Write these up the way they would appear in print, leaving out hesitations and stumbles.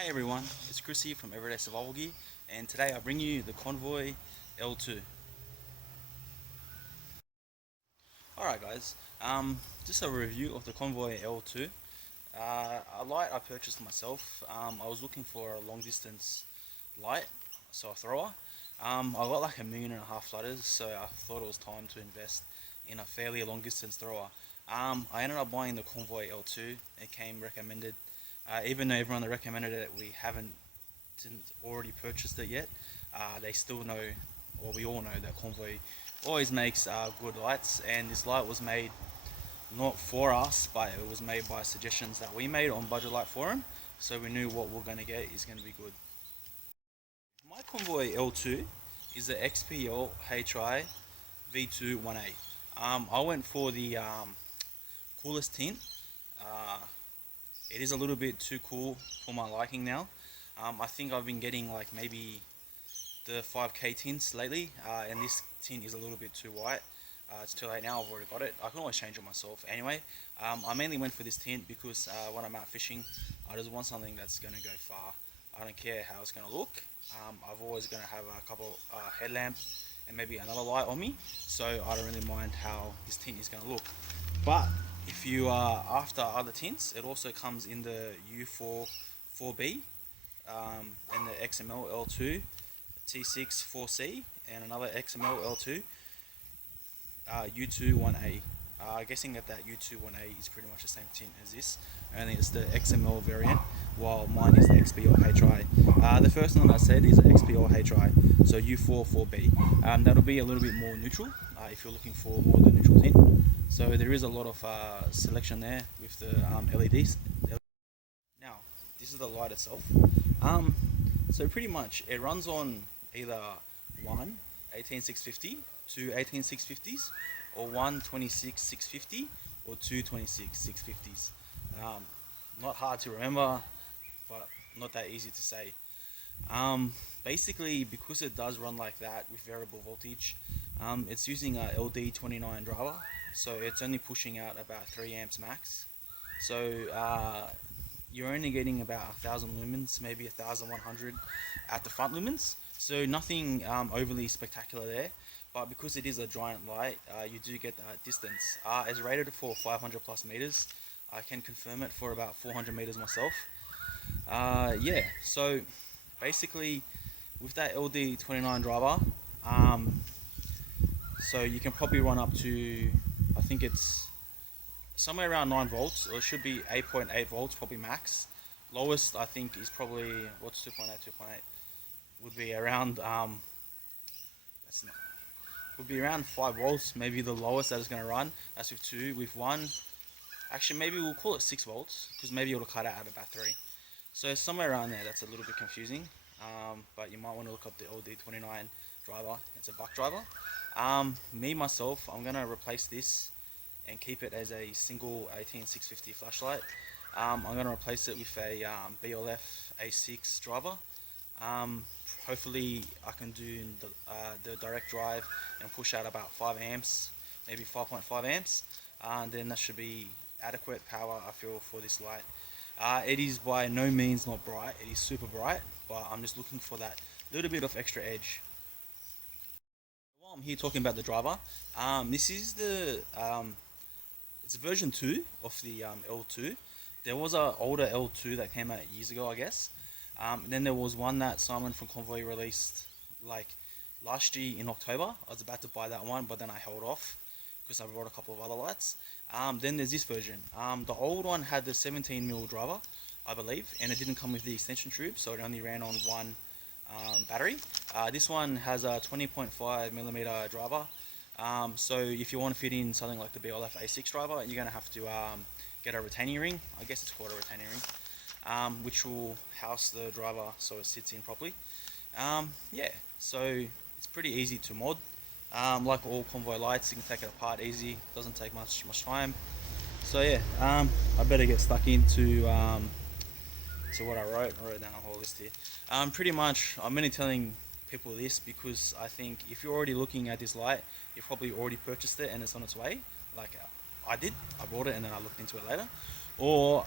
Hey everyone, it's Chris here from Everyday Survival Gear, and today I bring you the Convoy L2. Alright guys, just a review of the Convoy L2. A light I purchased myself. I was looking for a long distance light, so a thrower. I got like 1.5 million flutters, so I thought it was time to invest in a fairly long distance thrower. I ended up buying the Convoy L2. It came recommended. Even though everyone that recommended it, we haven't didn't already purchased it yet. They still know, or we all know, that Convoy always makes good lights, and this light was made not for us, but it was made by suggestions that we made on Budget Light Forum, so we knew what we're going to get is going to be good. My Convoy L2 is the XPL HI V2 1A. I went for the coolest tint. Uh, it is a little bit too cool for my liking now. I think I've been getting like maybe the 5K tints lately, and this tint is a little bit too white. It's too late now, I've already got it. I can always change it myself. Anyway, I mainly went for this tint because when I'm out fishing, I just want something that's going to go far. I don't care how it's going to look. I've always going to have a couple headlamp and maybe another light on me, so I don't really mind how this tint is going to look. But if you are after other tints, it also comes in the U4 4B and the XML L2 T6 4C and another XML L2 U2 1A. Guessing that U2 1A is pretty much the same tint as this, only it's the XML variant, while mine is the XPL HI. The first one I said is the XPL HI, so U4 4B. That'll be a little bit more neutral if you're looking for more the neutral tint. So there is a lot of selection there with the LEDs. Now, this is the light itself. So pretty much it runs on either one 18650, two 18650s, or one 26650, or two 26650s. Not hard to remember, but not that easy to say. Basically, because it does run like that with variable voltage, it's using a LD29 driver, so it's only pushing out about 3 amps max. So you're only getting about 1,000 lumens, maybe 1,100 at the front lumens. So nothing overly spectacular there, but because it is a giant light, you do get that distance. It's rated for 500 plus meters. I can confirm it for about 400 meters myself. Yeah, so basically with that LD29 driver, so you can probably run up to, I think it's somewhere around 9 volts, or it should be 8.8 volts, probably max. Lowest I think is probably, what's 2.8? 2.8 would be around that's not, would be around 5 volts, maybe the lowest that it's going to run. That's with 2. With 1, actually maybe we'll call it 6 volts, because maybe it'll cut out at about 3. So somewhere around there. That's a little bit confusing, but you might want to look up the LD29 driver. It's a buck driver. Me myself, I'm going to replace this and keep it as a single 18650 flashlight. I'm going to replace it with a BLF A6 driver. Hopefully I can do the direct drive and push out about 5 amps, maybe 5.5 amps, and then that should be adequate power, I feel, for this light. It is by no means not bright, it is super bright, but I'm just looking for that little bit of extra edge. While I'm here talking about the driver, this is the it's version 2 of the L2. There was an older L2 that came out years ago, I guess. And then there was one that Simon from Convoy released like last year in October. I was about to buy that one, but then I held off because I bought a couple of other lights. Then there's this version. The old one had the 17mm driver, I believe, and it didn't come with the extension tube, so it only ran on one battery. This one has a 20.5mm driver. So if you want to fit in something like the BLF A6 driver, you're going to have to get a retaining ring. I guess it's called a retaining ring, which will house the driver so it sits in properly. Yeah, so it's pretty easy to mod. Like all Convoy lights, you can take it apart easy. Doesn't take much time. So yeah, I better get stuck into to what I wrote. I wrote down a whole list here. Pretty much, I'm only telling people this because I think if you're already looking at this light, you've probably already purchased it and it's on its way. Like I did, I bought it and then I looked into it later. Or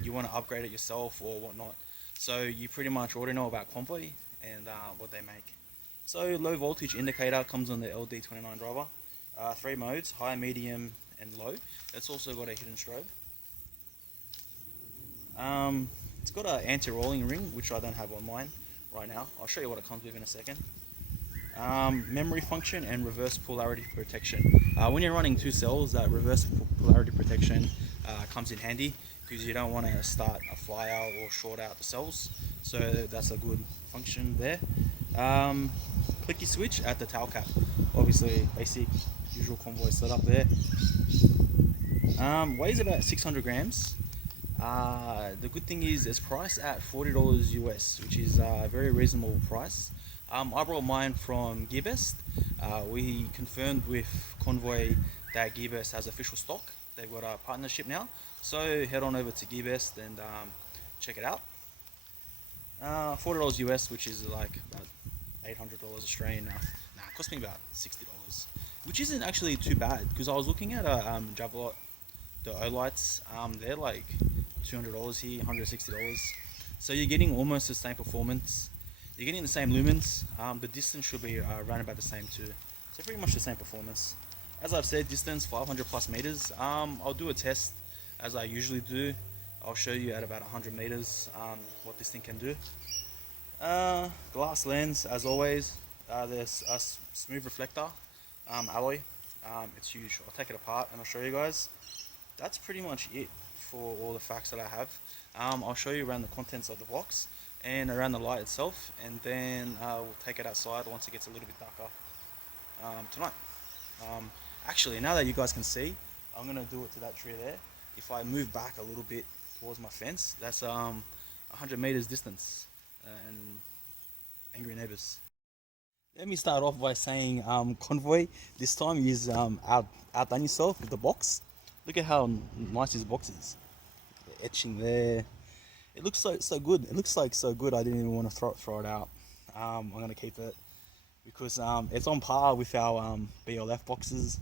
you want to upgrade it yourself or whatnot. So you pretty much already know about Convoy and what they make. So low voltage indicator comes on the LD29 driver. Three modes: high, medium, and low. It's also got a hidden strobe. It's got an anti-rolling ring, which I don't have on mine right now. I'll show you what it comes with in a second. Memory function and reverse polarity protection. When you're running two cells, that reverse polarity protection comes in handy because you don't want to start a fly out or short out the cells. So that's a good function there. Clicky switch at the tail cap. Obviously basic usual Convoy setup there. Weighs about 600 grams. The good thing is it's priced at $40 US, which is a very reasonable price. I brought mine from Gearbest. We confirmed with Convoy that Gearbest has official stock. They've got a partnership now, so head on over to Gearbest and check it out. $40 US, which is like about $800 Australian now. Nah, it cost me about $60, which isn't actually too bad because I was looking at a Javelot, the O-lights. They're like $200 here, $160. So you're getting almost the same performance. You're getting the same lumens. The distance should be around about the same too. So pretty much the same performance. As I've said, distance 500 plus meters. I'll do a test as I usually do. I'll show you at about 100 meters what this thing can do. Glass lens as always. There's a smooth reflector alloy. It's huge. I'll take it apart and I'll show you guys. That's pretty much it for all the facts that I have. I'll show you around the contents of the box and around the light itself, and then we'll take it outside once it gets a little bit darker tonight. Actually, now that you guys can see, I'm gonna do it to that tree there. If I move back a little bit towards my fence, that's 100 meters distance and angry neighbors. Let me start off by saying Convoy, this time you've outdone yourself with the box. Look at how nice this box is. The etching there. It looks so good. It looks like so good I didn't even want to throw it out. I'm gonna keep it because it's on par with our BLF boxes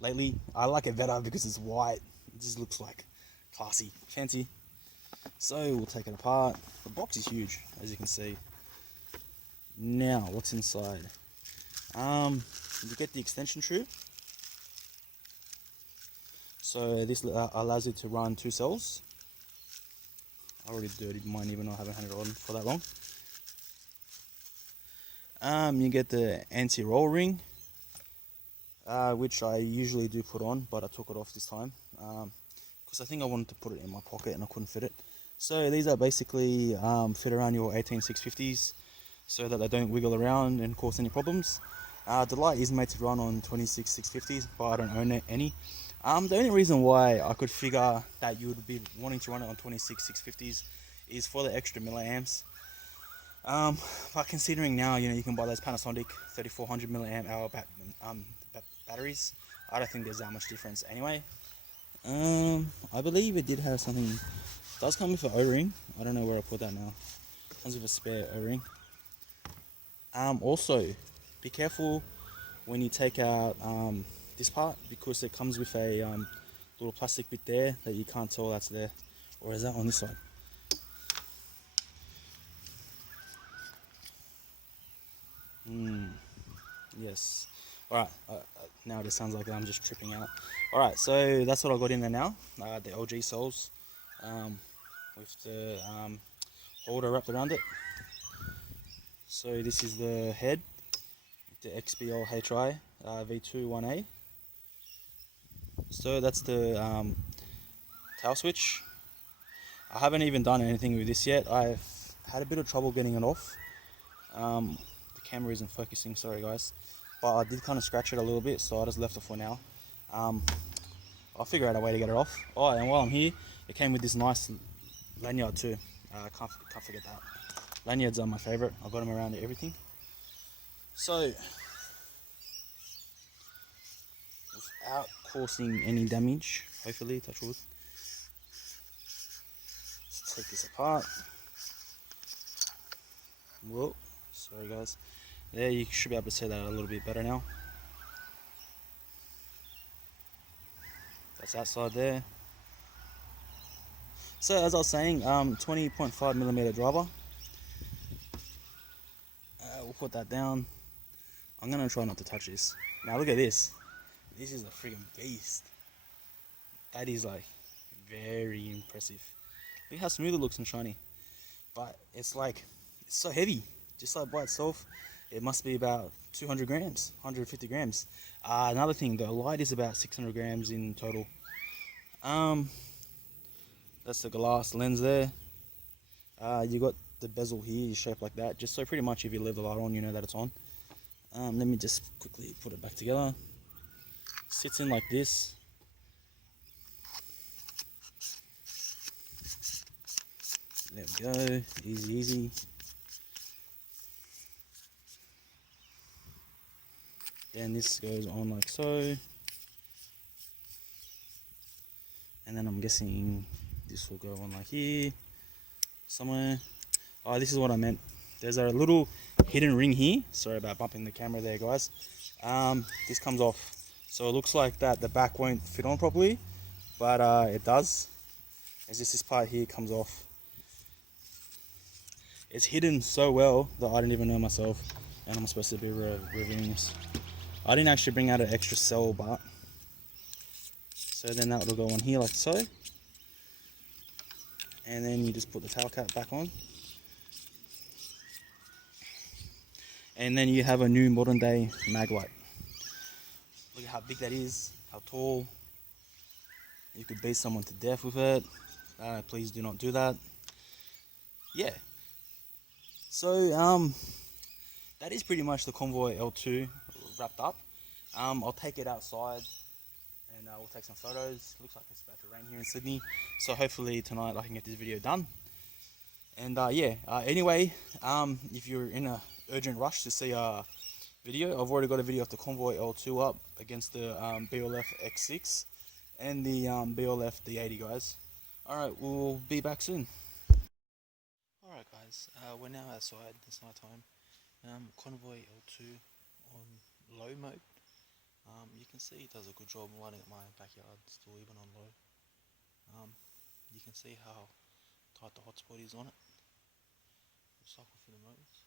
lately. I like it better because it's white. It just looks like classy, fancy. So we'll take it apart. The box is huge, as you can see. Now, what's inside? You get the extension tube. So this allows you to run two cells. I already dirtied mine even though I haven't had it on for that long. You get the anti-roll ring, which I usually do put on, but I took it off this time because I think I wanted to put it in my pocket and I couldn't fit it. So these are basically fit around your 18650s so that they don't wiggle around and cause any problems. The light is made to run on 26650s, but I don't own any. The only reason why I could figure that you would be wanting to run it on 26650s is for the extra milliamps. But considering now, you can buy those Panasonic 3400 milliamp hour batteries, I don't think there's that much difference anyway. I believe it did have something. It does come with an O-ring. I don't know where I put that now. It comes with a spare O-ring. Also, be careful when you take out this part because it comes with a little plastic bit there that you can't tell that's there. Or is that on this side? Yes. Alright, now it sounds like I'm just tripping out. Alright, so that's what I got in there now. The LG cells with the holder wrapped around it. So this is the head, the XBL HI V21A. So that's the tail switch. I haven't even done anything with this yet. I've had a bit of trouble getting it off. The camera isn't focusing, sorry guys. But I did kind of scratch it a little bit, so I just left it for now. I'll figure out a way to get it off. Oh, and while I'm here, it came with this nice lanyard too. Can't forget that. Lanyards are my favorite. I've got them around everything. So, without causing any damage, hopefully, touch wood. Let's take this apart. Whoa, sorry guys. There, you should be able to see that a little bit better now. That's that side there. So as I was saying, 20.5mm driver. We'll put that down. I'm gonna try not to touch this. Now look at this. This is a freaking beast. That is like very impressive. Look how smooth it looks and shiny. But it's like, it's so heavy. Just like by itself, it must be about 200 grams, 150 grams. Another thing, the light is about 600 grams in total. That's the glass lens there. You got the bezel here, shaped like that, just so pretty much if you leave the light on, you know that it's on. Let me just quickly put it back together. Sits in like this. There we go, easy, easy. Then this goes on like so. And then I'm guessing this will go on like here, somewhere. Oh, this is what I meant. There's a little hidden ring here. Sorry about bumping the camera there, guys. This comes off. So it looks like that the back won't fit on properly, but it does. It's just this part here comes off. It's hidden so well that I didn't even know myself, and I'm supposed to be reviewing this. I didn't actually bring out an extra cell bar. So then that will go on here like so. And then you just put the tail cap back on. And then you have a new modern day mag light. Look at how big that is, how tall. You could beat someone to death with it. Please do not do that. Yeah. So that is pretty much the Convoy L2 wrapped up. I'll take it outside and we'll take some photos. Looks like it's about to rain here in Sydney, so hopefully tonight I can get this video done. And anyway, if you're in a urgent rush to see a video, I've already got a video of the Convoy L2 up against the BLF X6 and the BLF D80, guys. Alright, we'll be back soon. Alright guys, we're now outside, it's night time. Convoy L2 on low mode. You can see it does a good job lighting up my backyard, still even on low. You can see how tight the hotspot is on it. We'll cycle through the modes.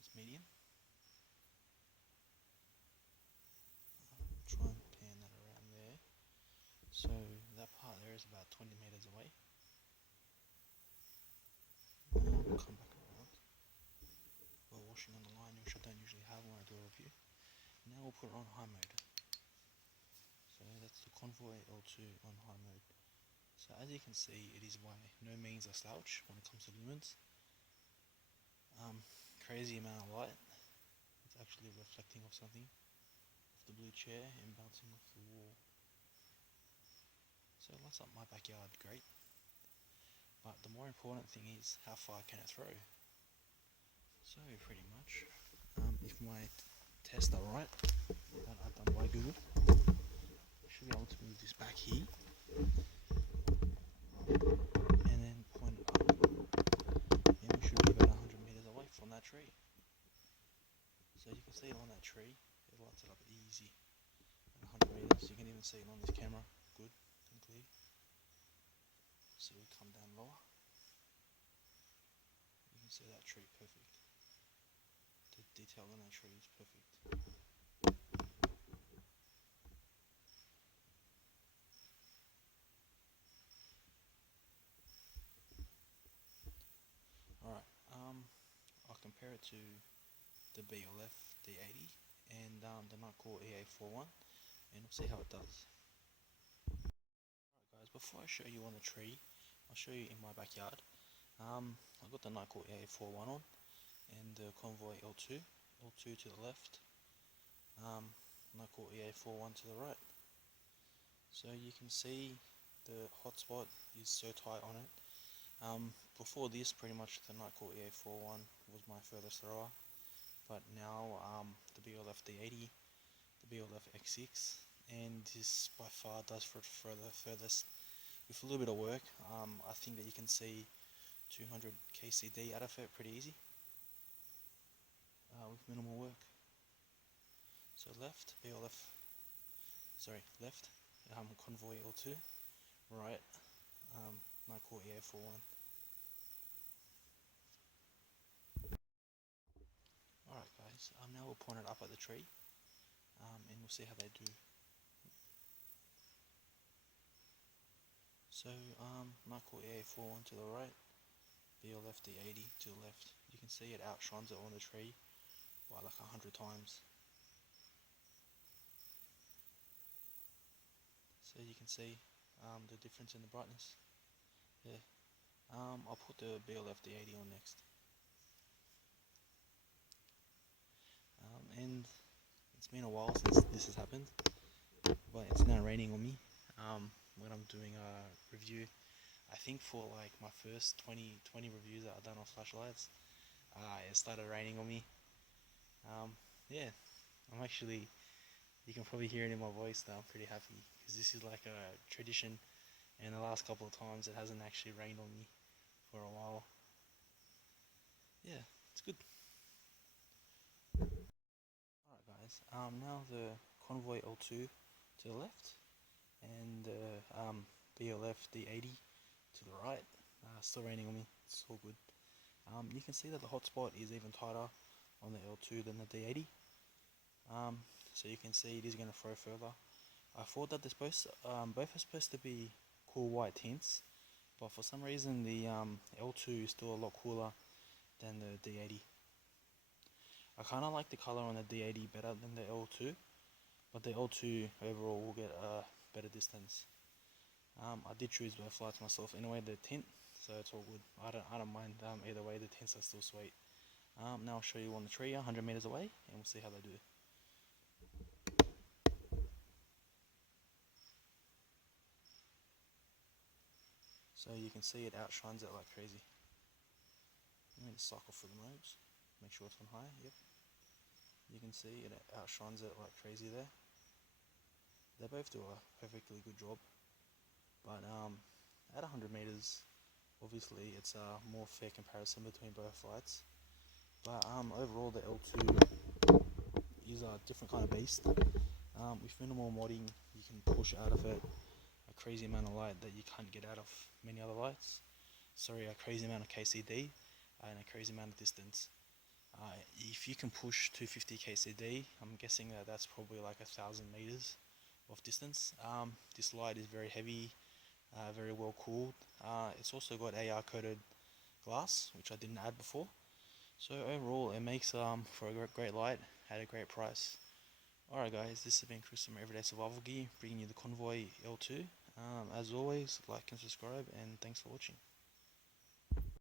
It's medium. Try and pan that around there. So that part there is about 20 meters away. We'll come back around. We're washing on the line, which I don't usually have when I do a review. Now we'll put it on high mode. So that's the Convoy L2 on high mode. So as you can see, it is by no means a slouch when it comes to lumens. Crazy amount of light. It's actually reflecting off something, off the blue chair and bouncing off the wall. So it lights up my backyard great. But the more important thing is how far can it throw. So pretty much, if my tests are right, that are done by Google, I should be able to move this back here and then point it up, and we should be about 100 meters away from that tree. So you can see it on that tree, it lights it up easy at 100 meters. You can even see it on this camera, good and clear. So we come down lower, you can see that tree perfect. The detail on that tree is perfect. Alright, I'll compare it to the BLF D80 and the Nightcore EA41, and we'll see how it does. Alright guys, before I show you on the tree, I'll show you in my backyard. I've got the Nightcore EA41 on and the Convoy L2 to the left, Nightcore EA41 to the right. So you can see the hotspot is so tight on it. Before this, pretty much the Nightcore EA41 was my furthest thrower, but now the BLF D80, the BLF X6, and this by far does for the furthest. With a little bit of work, I think that you can see 200 kcd out of it pretty easy, with minimal work. So left, left, Convoy L2, right, Convoy L2. Alright guys, now we'll point it up at the tree, and we'll see how they do. So, Convoy L2 to the right, BLF D80 to the left. You can see it outshines it on the tree by like 100 times. So you can see the difference in the brightness. Yeah. I'll put the BLF D80 on next. And it's been a while since this has happened, but it's now raining on me. When I'm doing a review, I think for like my first 20 reviews that I've done on flashlights, it started raining on me. Yeah, I'm actually, you can probably hear it in my voice that I'm pretty happy, because this is like a tradition, and the last couple of times it hasn't actually rained on me for a while. Yeah, it's good. Alright guys, now the Convoy L2 to the left, and the BLF D80 to the right. Still raining on me, it's all good. You can see that the hotspot is even tighter on the L2 than the D80. So you can see it is going to throw further. I thought that both are supposed to be cool white tints, but for some reason the L2 is still a lot cooler than the D80. I kind of like the color on the D80 better than the L2, but the L2 overall will get a better distance. I did choose both lights myself anyway, the tint, so it's all good. I don't mind either way, the tints are still sweet. Now I'll show you on the tree 100 meters away, and we'll see how they do. So you can see it outshines it like crazy. I'm going to cycle through the modes, make sure it's on high. Yep. You can see it outshines it like crazy there. They both do a perfectly good job, but at 100 meters, obviously it's a more fair comparison between both lights. But overall, the L2 is a different kind of beast. With minimal modding, you can push out of it a crazy amount of light that you can't get out of many other lights. Sorry, a crazy amount of KCD and a crazy amount of distance. If you can push 250 KCD, I'm guessing that that's probably like 1,000 meters of distance. This light is very heavy, very well cooled. It's also got AR coated glass, which I didn't add before. So overall, it makes for a great light at a great price. Alright guys, this has been Chris from Everyday Survival Gear, bringing you the Convoy L2. As always, like and subscribe, and thanks for watching.